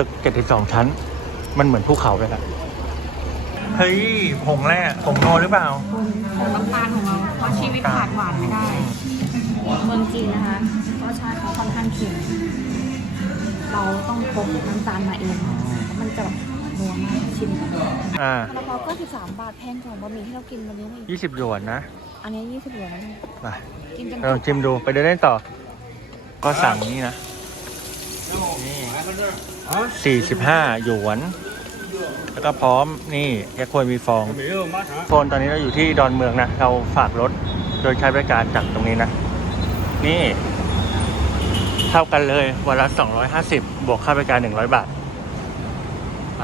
ตึก 72 ชั้น มันเหมือนภูเขาเลยอะเฮ้ยผงแร่ผงโนหรือเปล่า น้ำตาลของเราเพราะชีวิตขาดหวานไม่ได้เมืองจีนนะคะรสชาติเขาค่อนข้างเค็มเราต้องพกน้ำตาลมาเอง มันจะแบบนัวมากชิมกันอ่าแล้วก็ก็13 บาทแพงกว่าบะหมี่ที่เรากินวันนี้นี่20หยวนนะ อันนี้ 20เหรียญนะมากินจนลองชิมดูไปเดินเล่นต่อ ก็สั่งนี่นะนี่ 45 หยวน แล้วก็พร้อมนี่แค่ควรมีฟองโฟนตอนนี้เราอยู่ที่ดอนเมืองนะ เราฝากรถโดยใช้บริการจากตรงนี้นะ นี่ เท่ากันเลยวันละ 250 บวกค่าบริการ 100 บาทไป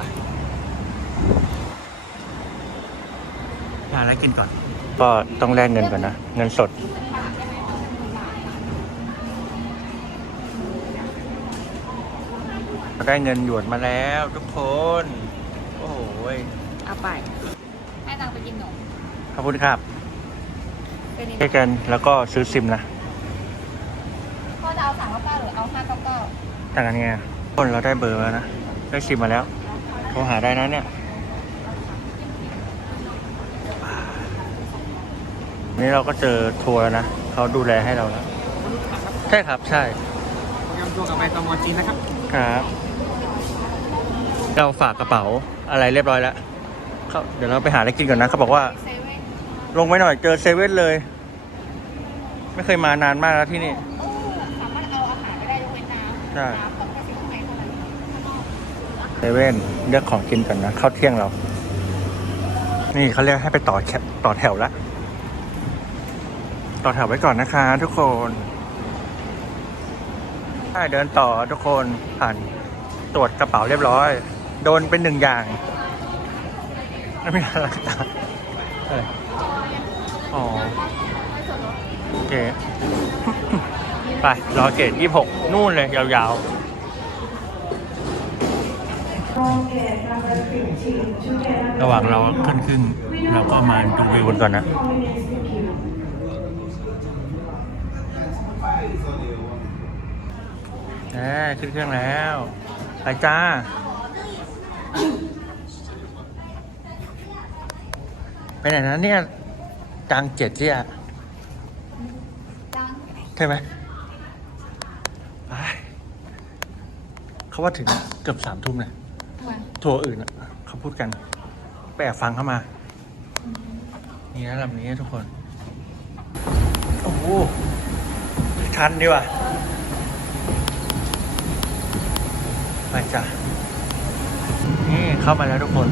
หาอะไรกินก่อน ก็ต้องแลกเงินก่อนนะ เงินสด ได้เงินหยวนมาแล้วทุกคน โอ้โหยเอาไป ให้ตังไปกินขนมขอบคุณครับเป็นยังไงใช้กันแล้วก็ซื้อซิมนะพ่อจะเอาสามเก้าเก้าหรือเอาห้าเก้าเก้าต่างกันไงคนเราได้เบอร์แล้วนะ ได้ซิมมาแล้วโทรหาได้นะเนี่ยนี่เราก็เจอทัวร์แล้วนะเขาดูแลให้เราแล้วใช่ครับใช่ยำตัวกับใบตองมอจีนนะครับ ครับ เราฝากกระเป๋าอะไรเรียบร้อยแล้วเขาเดี๋ยวเราไปหาอะไรกินก่อนนะเขาบอกว่า เซเว่นลงไปหน่อยเจอเซเว่นเลย ไม่เคยมานานมากแล้วที่นี่โอ้สามารถเอาอาหารไปได้ยกเว้นน้ำใช่ น้ำต้องไปซื้อข้างในเท่านั้นข้างนอกเซเว่นเลือกของกินก่อนนะข้าวเที่ยงเรา นี่เขาเรียกให้ไปต่อแคต่อแถวละต่อแถวไว้ก่อนนะคะทุกคนได้เดินต่อทุกคนผ่านตรวจกระเป๋าเรียบร้อย โดนเป็นหนึ่งอย่างไม่มีอะไรตามเอออ๋อโอเค ไป รอเกตยี่หกนู่นเลย ยาวๆ ระหว่างเราขึ้นขึ้น เราก็มาดูวิวกันก่อนนะแหมขึ้นเครื่องแล้ว ไปจ้า ไปไหนนะเนี่ยจางเจ็ดที่อะจังใช่ไหมไปเขาว่าถึงเกือบสามทุ่มเลยทำไมทัวร์อื่นอะเขาพูดกันไปแอบฟังเข้ามา นี่นะลำนี้ทุกคน โอ้โหชันดีว่ะ ไปจ้ะ นี่เข้ามาแล้วทุกคน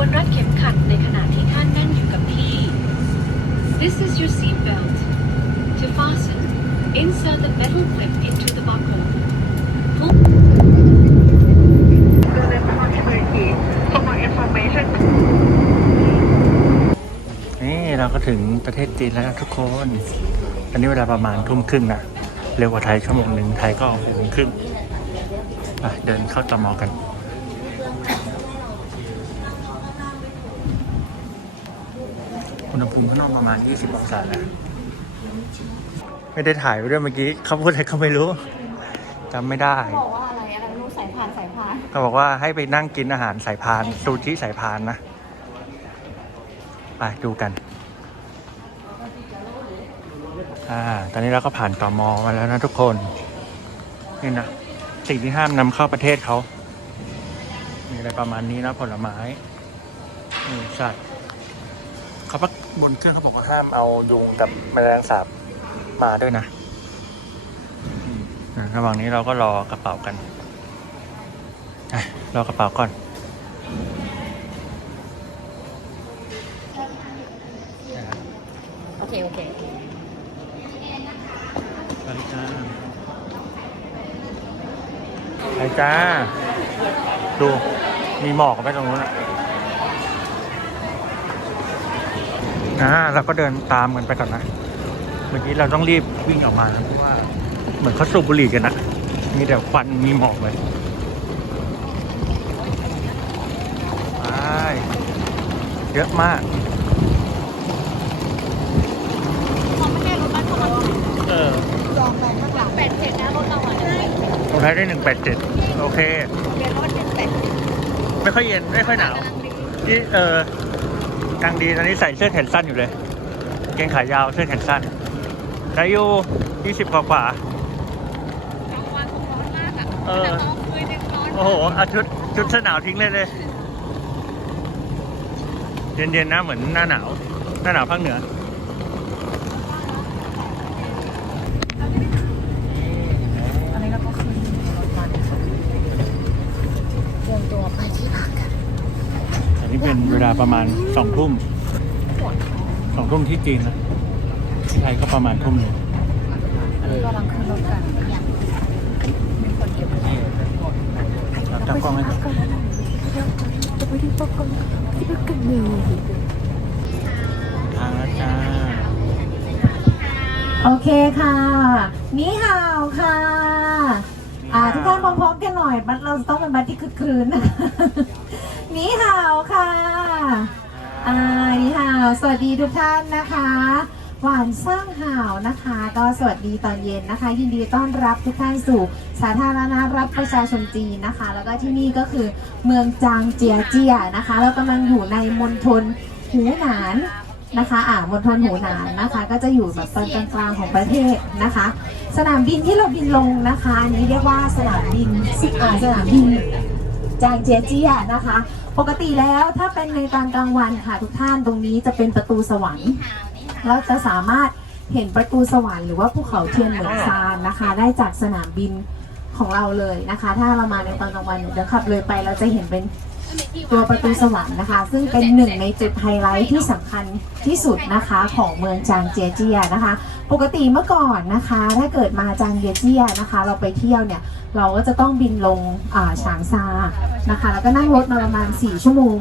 ควรรัดเข็มขัดในขณะที่ท่านนั่งอยู่กับที่ This is your seat belt. To fasten, insert the metal clip into the buckle. Pull นี่เราก็ถึงประเทศจีนแล้วทุกคนอันนี้เวลาประมาณทุ่มครึ่งนะเร็วกว่าไทยชั่วโมงหนึ่งไทยก็หกโมงครึ่งไปเดินเข้าตมกัน ภูมิข้างนอกประมาณ 20 องศาแล้ว ไม่ได้ถ่ายไว้ด้วยเมื่อกี้เขาพูดอะไรก็ไม่รู้จำไม่ได้ บอกว่าอะไรอะไรไม่รู้สายพานสายพานเขาบอกว่าให้ไปนั่งกินอาหารสายพานซูชิสายพานนะ ไปดูกัน อ่า ตอนนี้เราก็ผ่านตอมอมาแล้วนะทุกคน นี่นะ สิ่งที่ห้ามนำเข้าประเทศเขา มีอะไรประมาณนี้นะผลไม้นี่ใช่เขาพัก บนเครื่องเขาบอกว่าห้ามเอายุงกับแมลงสาบมาด้วยนะอืมอะระหว่างนี้เราก็รอกระเป๋ากันอะรอกระเป๋าก่อนโอเค โอเคไปจ้าไปจ้า ดู มีหมอกไปตรงนู้นอะ อ่เราก็เดินตามกันไปก่อนนะ เมื่อกี้เราต้องรีบวิ่งออกมาเพราะว่าเหมือนเขาสูบบุหรี่กันนะมีแต่ควันมีหมอกเลยไปเยอะมากเออลองแปดข้หลังแปดเจ็ดนะรถเราอะลงท้ายได้หนึ่งแปดเจ็ดโอเค เรียนรถเป็แปดไม่ค่อยเย็นไม่ค่อยหนาวที่เออ กลางดีตอนนี้ใส่เสื้อแขนสั้นอยู่เลย เกงขายาวเสื้อแขนสั้นได้อยู่ยี่สิบกว่ากว่า กลางวันคงร้อนมากอะเออ แต่ตอนคืนยังร้อนโอ้โหเอาชุดชุดเสื้อหนาวทิ้งเลยเลย เย็นๆนะเหมือนหน้าหนาว หน้าหนาวภาคเหนืออันนี้เราก็ขึ้นรถกันเตรียมตัวไปที่พักกัน อันนี้เป็นเวลาประมาณสองทุ่มสองทุ่มที่จีนนะที่ไทยก็ประมาณทุ่มหนึ่งอันนี้กำลังขึ้นรถกันอย่างมีคนเก็บไว้รับตั้งกล้องให้ก่อนจะไปที่พักกันที่พักกันเลยทางล้วจ้าโอเคค่ะ นี่ฮาวค่ะ อ่าทุกท่านพร้อมๆกันหน่อยมันเราต้องเป็นบัตที่คึกคืนนะคะ นี่ฮาวค่ะอ่านี่ฮาวสวัสดีทุกท่านนะคะ หวานสร้างหาวนะคะ ก็สวัสดีตอนเย็นนะคะ ยินดีต้อนรับทุกท่านสู่สาธารณรัฐประชาชนจีนนะคะ แล้วก็ที่นี่ก็คือเมืองจางเจียเจียนะคะ เรากำลังอยู่ในมณฑลหูหนานนะคะอ่ามณฑลหูหนานนะคะ ก็จะอยู่แบบตอนกลางๆของประเทศนะคะ สนามบินที่เราบินลงนะคะอันนี้เรียกว่าสนามบินอ่าสนามบินจางเจียเจียนะคะ ปกติแล้วถ้าเป็นในตอนกลางวันค่ะทุกท่านตรงนี้จะเป็นประตูสวรรค์เราจะสามารถเห็นประตูสวรรค์หรือว่าภูเขาเทียนเหมือนซานนะคะ ได้จากสนามบินของเราเลยนะคะ ถ้าเรามาในตอนกลางวันเดี๋ยวขับเลยไปเราจะเห็นเป็น ตัวประตูสวรรค์นะคะ ซึ่งเป็นหนึ่งในจุดไฮไลท์ที่สำคัญที่สุดนะคะของเมืองจางเจียเจียนะคะ ปกติเมื่อก่อนนะคะ ถ้าเกิดมาจางเจียเจียนะคะ เราไปเที่ยวเนี่ยเราก็จะต้องบินลงอ่าฉางซานะคะ แล้วก็นั่งรถมาประมาณ 4 ชั่วโมง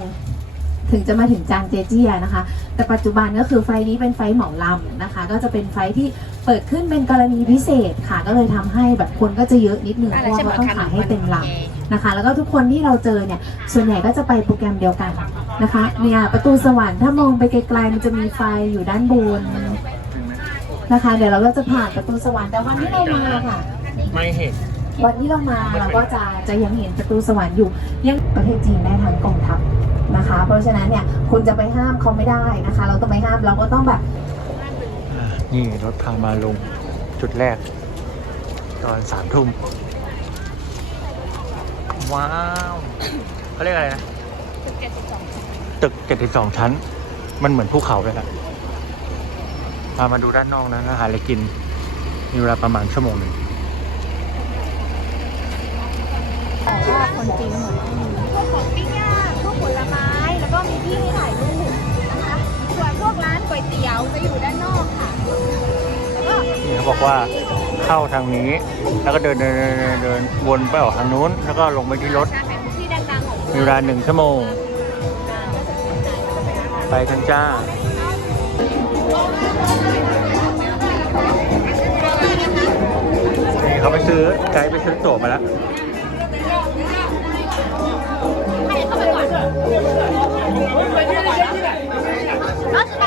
ถึงจะมาถึงจางเจเจียนะคะ แต่ปัจจุบันก็คือไฟนี้เป็นไฟเหมาลำนะคะ ก็จะเป็นไฟที่เปิดขึ้นเป็นกรณีพิเศษค่ะ ก็เลยทำให้แบบคนก็จะเยอะนิดนึงเพราะว่าเขาต้องขายให้เต็มลำ นะคะ แล้วก็ทุกคนที่เราเจอเนี่ยส่วนใหญ่ก็จะไปโปรแกรมเดียวกันนะคะเนี่ยประตูสวรรค์ถ้ามองไปไกลๆมันจะมีไฟอยู่ด้านบนนะคะ เดี๋ยวเราก็จะผ่านประตูสวรรค์แต่วันที่เรามาค่ะไม่เห็นวันที่เรามาเราก็จะจะยังเห็นประตูสวรรค์อยู่ยังประเทศจีนได้ทั้งกองทัพนะคะ เพราะฉะนั้นเนี่ยคุณจะไปห้ามเขาไม่ได้นะคะ เราต้องไปห้ามเราก็ต้องแบบอ่านี่รถพามาลงจุดแรก ตอนสามทุ่ม ว้าวเขาเรียกอะไรนะ ตึกเจ็ดสิบสองชั้น มันเหมือนภูเขาเลยครับพามาดูด้านนอกนะอาหารอะไรกิน มีเวลาประมาณชั่วโมงหนึ่งแต่ว่าคนจีนเหมือนมีพวกของปิ้งย่างพวกผลไม้แล้วก็มีที่ให้ถ่ายรูปนะคะส่วนพวกร้านก๋วยเตี๋ยวจะอยู่ด้านนอกค่ะแล้วก็ นี่เขาบอกว่า เข้าทางนี้ แล้วก็เดินเดินเดินเดินเดินวนไปออกทางนู้น แล้วก็ลงไปที่รถร้านขายที่ดังๆของมีเวลาหนึ่งชั่วโมง ไปกันจ้านี่เขาไปซื้อไกด์ไปซื้อตั๋วมาแล้วเ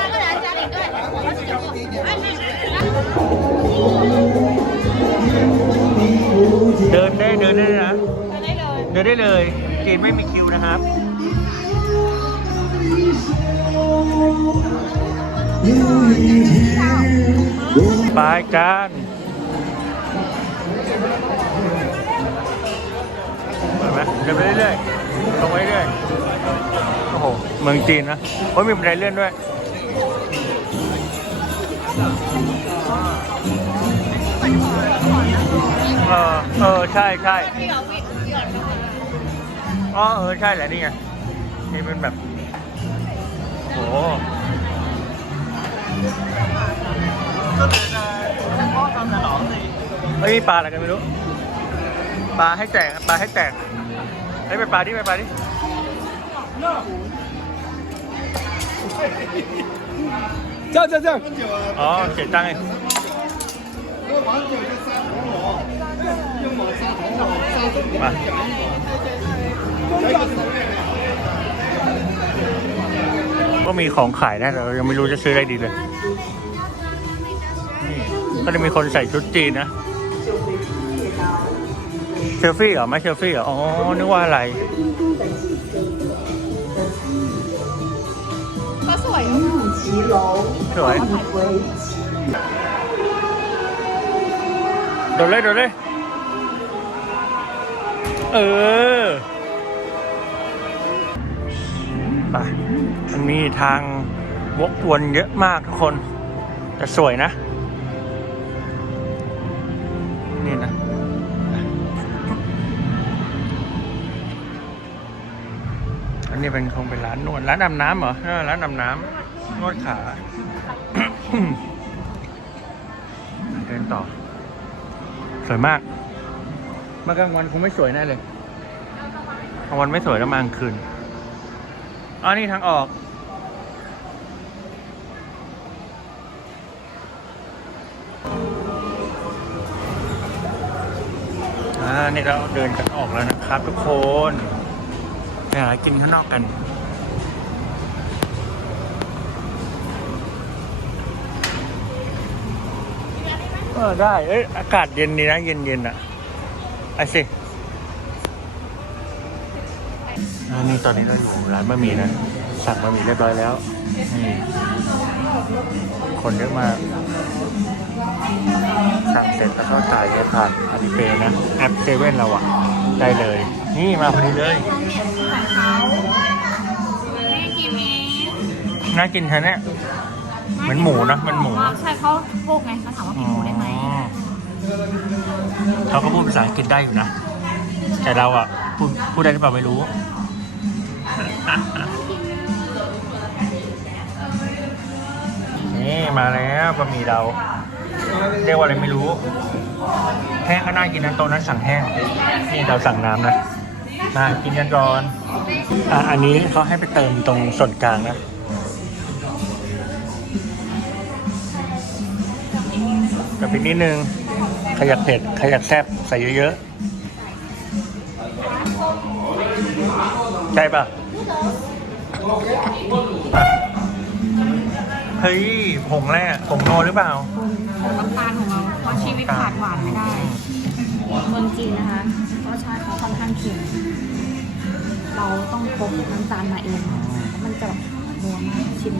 ดินได้เดินได้นะเดินได้เลยจีนไม่มีคิวนะครับ ไปกันเปิดไหมเดินไปเรื่อยๆลงไปเรื่อยโอ้โห เมืองจีนนะโอ้ยมีบันไดเลื่อนด้วย เออ เออ ใช่ใช่อ๋อ เออ ใช่แหละนี่ไง นี่เป็นแบบ โอ้โหเฮ้ยมีปลาอะไรกันไม่รู้ ปลาให้แตกปลาให้แตกเฮ้ยไปปลาดิไปปลาดิ 这这这， อ๋อเสียตังค์เอง มาก็มีของขายนะแต่เรายังไม่รู้จะซื้ออะไรดีเลยนี่ก็จะมีคนใส่ชุดจีนนะเซลฟี่เหรอไม่เซลฟี่เหรออ๋อนึกว่าอะไรก็สวยสวยโดดเลยโดดเลย เออไปมันมีทางวกวนเยอะมากทุกคน แต่สวยนะ นี่นะอันนี้เป็นคงเป็นร้านนวดร้านอาบน้ำเหรอร้านอาบน้ำนวดขาเดินต่อ สวยมาก มื่อกลางวันคงไม่สวยแน่เลยกลางวันไม่สวยแล้วมากลางคืนอ๋อนี่ทางออก อ่า นี่เราเดินกันออกแล้วนะครับทุกคนไปหากินข้างนอกกันเออได้ เอ้ย อากาศเย็นดีนะ เย็นเย็นๆอะ ไอ้สิอันนี้ตอนนี้เราอยู่ร้านบะหมี่นะ สั่งบะหมี่เรียบร้อยแล้วนี่คนเยอะมากสั่งเสร็จแล้วก็จ่ายเงินผ่านอาลีเปย์นะ แอปเซเว่นเราอะได้เลย นี่มาพอดีเลยนี่กินนี้น่ากินแท้เนี่ยเหมือนหมูนะมันหมู ใช่เขาโบกไงเขาถามว่ากินหมูได้ไหมอ๋อ เขาก็พูดภาษาอังกฤษได้อยู่นะ แต่เราอะพูดพูดได้หรือเปล่าไม่รู้ นี่มาแล้วบะหมี่เรา เรียกว่าอะไรไม่รู้ แห้งก็น่ากินนะโต๊ะนั้นสั่งแห้ง นี่เราสั่งน้ำนะมากินกันก่อนอะอันนี้เขาให้ไปเติมตรงส่วนกลางนะกับอีกนิดนึง รอยากเผ็ดใครอยากแซ่บใส่เยอะๆใช่ปะอะเฮ้ยผงแร่ผงโนหรือเปล่าน้ำตาลของเราเพราะชีวิตขาดหวานไม่ได้เมืองจีนนะคะรสชาติเขาค่อนข้างเค็มเราต้องพกน้ำตาลมาเองมันจะนัวมากชิม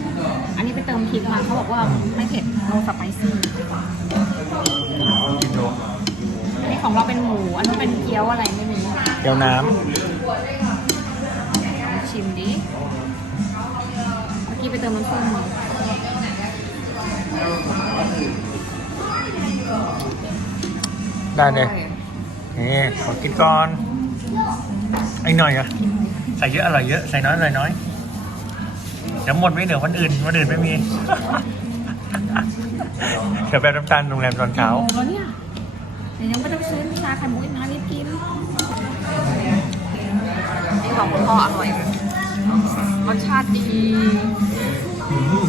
อันนี้ไปเติมพริกมาเขาบอกว่าไม่เผ็ดโนสไปซี่กินดูอันนี้ ของเราเป็นหมู อันนี้นเป็นเกี๊ยวอะไรไม่รู้เดี๋ยวน้ชิมดิ เมื่อกี้ไปเติมน้ำส้มมาำได้เลยนี่ขอกินก่อนไอ้หน่อยอะใส่เยอะอร่อยเยอะใส่น้อยอร่อยน้อยเดี๋ยวหมดไม่เหลือวันอื่นวันอื่นไม่มี เดี๋ยวไปรับทานโรงแรมตอนเช้า โอ้แล้วเนี่ย ไข่มุกอีกนะรีบกินนี่ของคุณพ่ออร่อยรสชาติดี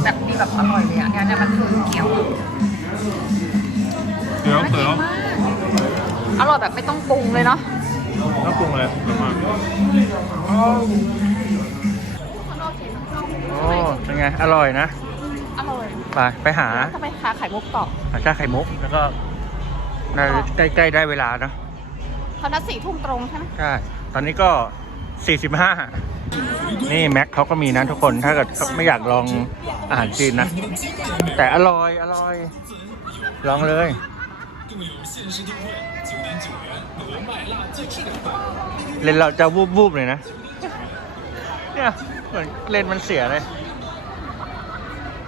แบบดีแบบอร่อยเลยอะเนี่ยเนี่ยมันคือเกี๊ยวอะเดี๋ยวน่าเดี๋กิยวมากอร่อยแบบไม่ต้องปรุงเลยเนาะต้องปรุงเลยโอ้เป็นไง อร่อยนะ อร่อยไปไปหาทำไมคาไข่มุกต่อหาชาไข่มุก แล้วก็ ได้ใกล้ใกล้ได้เวลาเนอะเขานัดสี่ทุ่มตรงใช่ไหมใช่ ตอนนี้ก็ 45 นี่แม็กเขาก็มีนะทุกคน ถ้าเกิดไม่อยากลองอาหารจีนนะ แต่อร่อย อร่อย ลองเลย เลนเราจะวูบวูบๆเลยนะ เนี่ยเหมือนเลนมันเสียเลย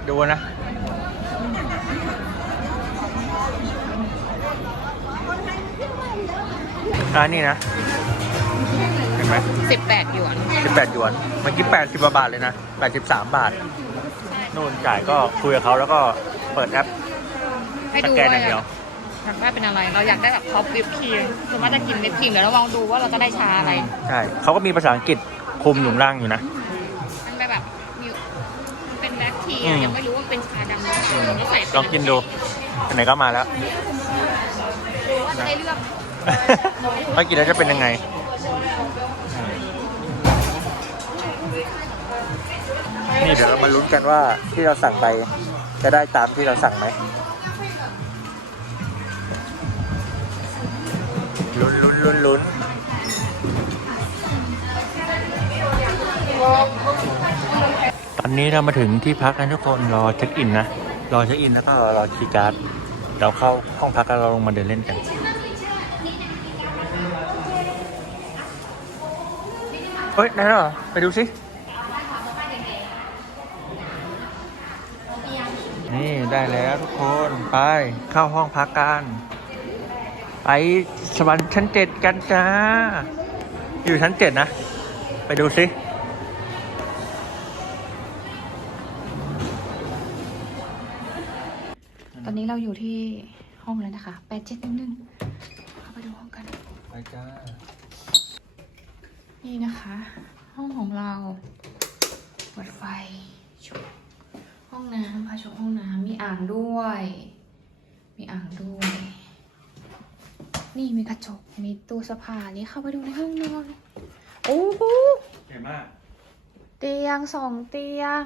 ดูนะ อ่านี่นะ เห็นไหมสิบแปดหยวน สิบแปดหยวน เมื่อกี้แปดสิบาทเลยนะแปดสิบสามบาท นู่นจ่ายก็คุยกับเขาแล้วก็เปิดแอปให้สดูแกนว่าอย่างเดียวอยากได้เป็นอะไร เราอยากได้แบบท็อปวิปครีมคือว่าจะกินวิปครีมเดี๋ยวเราลองดูว่าเราจะได้ชาอะไร ใช่เขาก็มีภาษาอังกฤษคุมอยู่ข้างล่างอยู่นะ มันเป็นแบบมีมันเป็นแบล็คทีอืมยังไม่รู้ว่ามันเป็นชาดำหรือเปล่าแล้วใส่ลองกินดูไหนๆก็มาแล้วดูว่าจะได้เลือก ไม่กินแล้วจะเป็นยังไง นี่เดี๋ยวเรามาลุ้นกันว่าที่เราสั่งไปจะได้ตามที่เราสั่งไหมลุ้นลุ้นลุ้นลุ้นตอนนี้เรามาถึงที่พักกันทุกคนรอเช็คอินนะ รอเช็คอินแล้วก็รอคีย์การ์ดเราเข้าห้องพักแล้วเราลงมาเดินเล่นกัน เฮ้ย ได้แล้วเหรอ ไปดูสิ นี่ได้แล้วทุกคนไปเข้าห้องพักกัน ไปสวรรค์ชั้นเจ็ดกันจ้า อยู่ชั้นเจ็ดนะ ไปดูสิตอนนี้เราอยู่ที่ห้องแล้วนะคะแปดเจ็ดหนึ่งหนึ่งเข้าไปดูห้องกัน ไปจ้า นี่นะคะ ห้องของเราเปิดไฟชุบห้องน้ำค่ะชุบห้องน้ำมีอ่างด้วย มีอ่างด้วย นี่มีกระจกมีตู้เสื้อผ้านี่เข้าไปดูในห้องนอนโอ้โหเห็นมาก เตียงสองเตียง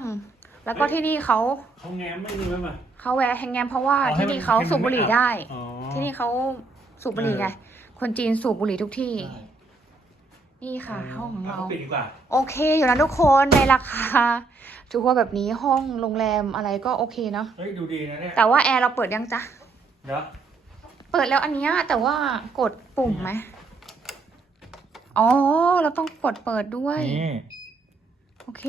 แล้วก็ที่นี่เขาเขาแง้มไม่รู้ไหมป่ะเขาแวะแฮงแงมเพราะว่าอ๋อให้ที่มันนี่เขาให้มันสูบบุหรี่ไม่อับ ได้ อ๋อที่นี่เขาสูบบุหรี่ไงคนจีนสูบบุหรี่ทุกที่ นี่ค่ะห้องของเรา ปิดดีกว่า โอเคอยู่นะทุกคนในราคาถือว่าแบบนี้ห้องโรงแรมอะไรก็โอเคเนาะ เฮ้ย ดูดีนะเนี่ย แต่ว่าแอร์เราเปิดยังจ๊ะเนาะเปิดแล้วอันเนี้ยแต่ว่ากดปุ่มไหมอ๋อ เราต้องกดเปิดด้วย นี่ โอเค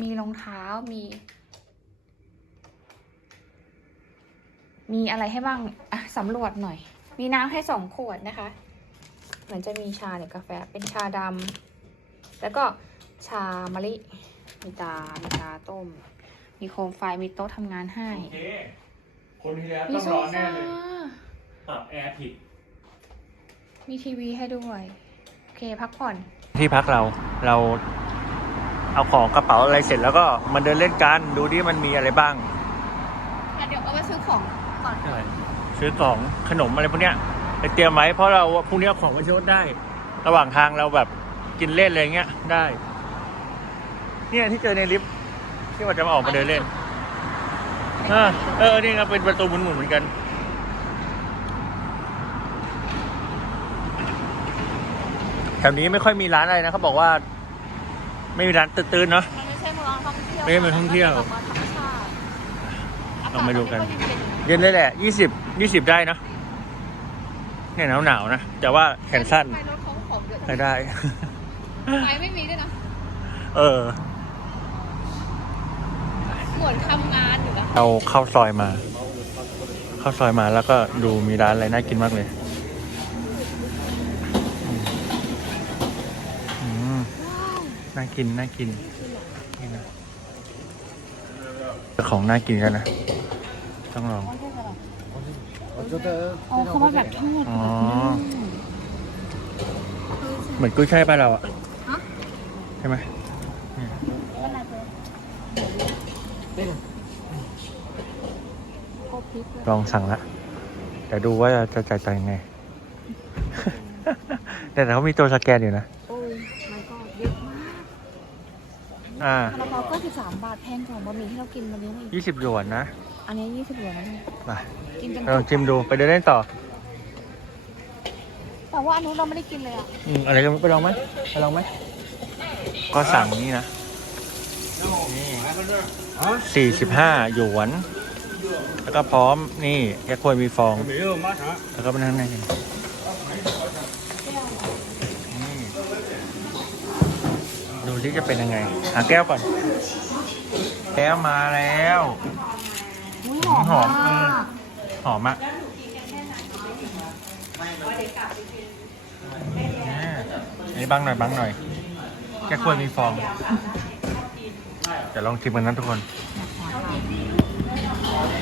มีรองเท้ามี มีอะไรให้บ้าง อะสำรวจหน่อย มีน้ำให้สองขวดนะคะ เหมือนจะมีชาหรือกาแฟเป็นชาดำแล้วก็ชามะลิมีตามีตาต้ม มีโคมไฟมีโต๊ะทำงานให้โอเคคนที่แล้วมีต้องโซร้อนแน่ฟาเลยปรับแอร์ผิด มีทีวีให้ด้วย โอเคพักผ่อน ที่พักเราเราเอาของกระเป๋าอะไรเสร็จแล้วก็มาเดินเล่นกันดูดิมันมีอะไรบ้าง เดี๋ยวเอาไปซื้อของก่อน ซื้อของขนมอะไรพวกเนี้ย ไปเตรียมไว้เพราะเราพรุ่งนี้เอาของมาโชดได้ ระหว่างทางเราแบบกินเล่นอะไรเงี้ยได้ เนี่ยที่เจอในลิฟต์ที่ว่าจะมาออกมาเดินเล่นเออเออนี่ก็เป็นประตูหมุนๆเหมือนกันแถวนี้ไม่ค่อยมีร้านอะไรนะเขาบอกว่า ไม่มีร้านตื่นๆเนาะ มันไม่ใช่เมืองท่องเที่ยวไม่ใช่เมืองท่องเที่ยวแบบว่าธรรมชาติลองไปดูกันอากาศตอนนี้ก็เย็นๆอยู่นะเย็นเลยแหละยี่สิบยี่สิบได้เนอะ เนี่ยหนาวหนาวๆนะ แต่ว่าแขนสั้นทำไมรถเขาของเยอะใช้ได้ไฟไม่มีด้วยนะ เออเหมือนทำงานอยู่นะเราเข้าซอยมาเข้าซอยมาแล้วก็ดูมีร้านอะไรน่ากินมากเลยอืมน่ากินน่ากินนี่นะของน่ากินกันนะ ต้องลอง อ๋อเขามาแบบทอดอ๋อ เหมือนกุ้ยช่ายบ้านเราอะใช่ไหมลองสั่งละแต่ดูว่าจะจ่ายตังค์ยังไงแต่เขามีตัวสแกนอยู่นะ โอ้ยมันก็เยอะมากอ่าคาราบาลก็13บาทแพงกว่าบะหมี่ที่เรากินวันนี้อีกยี่สิบหยวนนะ อันนี้20เหรียญนะเนี่ยมากินจนลองชิมดูไปเดินเล่นต่อ แต่ว่าอันนู้นเราไม่ได้กินเลยอะอืมอะไรกันไปลองไหมไปลองไหมก็สั่งนี่นะสี่สิบห้าหยวน แล้วก็พร้อมนี่แค่ควรมีฟอง แล้วก็มานั่งนั่งกันนี่ดูที่จะเป็นยังไง หาแก้วก่อน แก้วมาแล้ว อุ้ยหอมมากหอมอะอันนี้บังหน่อยบังหน่อยแค่ควรมีฟองเดี๋ยวลองชิมกันนะทุกคน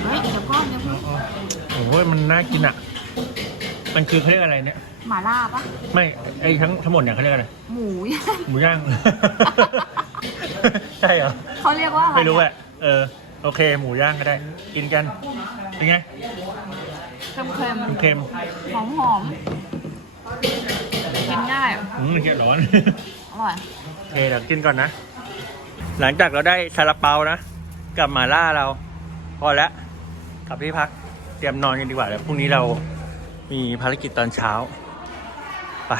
เฮ้ยเดี๋ยวก่อนเดี๋ยวเพิ่งโอ้โหมันน่ากินอะ มันคือเขาเรียกอะไรเนี่ย หม่าล่าปะไม่ไอ้ทั้งทั้งหมดเนี่ยเขาเรียกอะไร หมูหมูย่าง ใช่เหรอเขาเรียกว่าอะไรไม่รู้อะเออ โอเค หมูย่างก็ได้ กินกันเป็นไงเค็มเค็มเค็มหอมหอมๆกินง่ายๆอืมเคี้ยวร้อนอร่อยโอเคเดี๋ยวกินก่อนนะ หลังจากเราได้ซาลาเปานะกับหมาล่าเรา พอแล้วกลับที่พักเตรียมนอนกันดีกว่าเดี๋ยวพรุ่งนี้เรามีภารกิจตอนเช้า ไป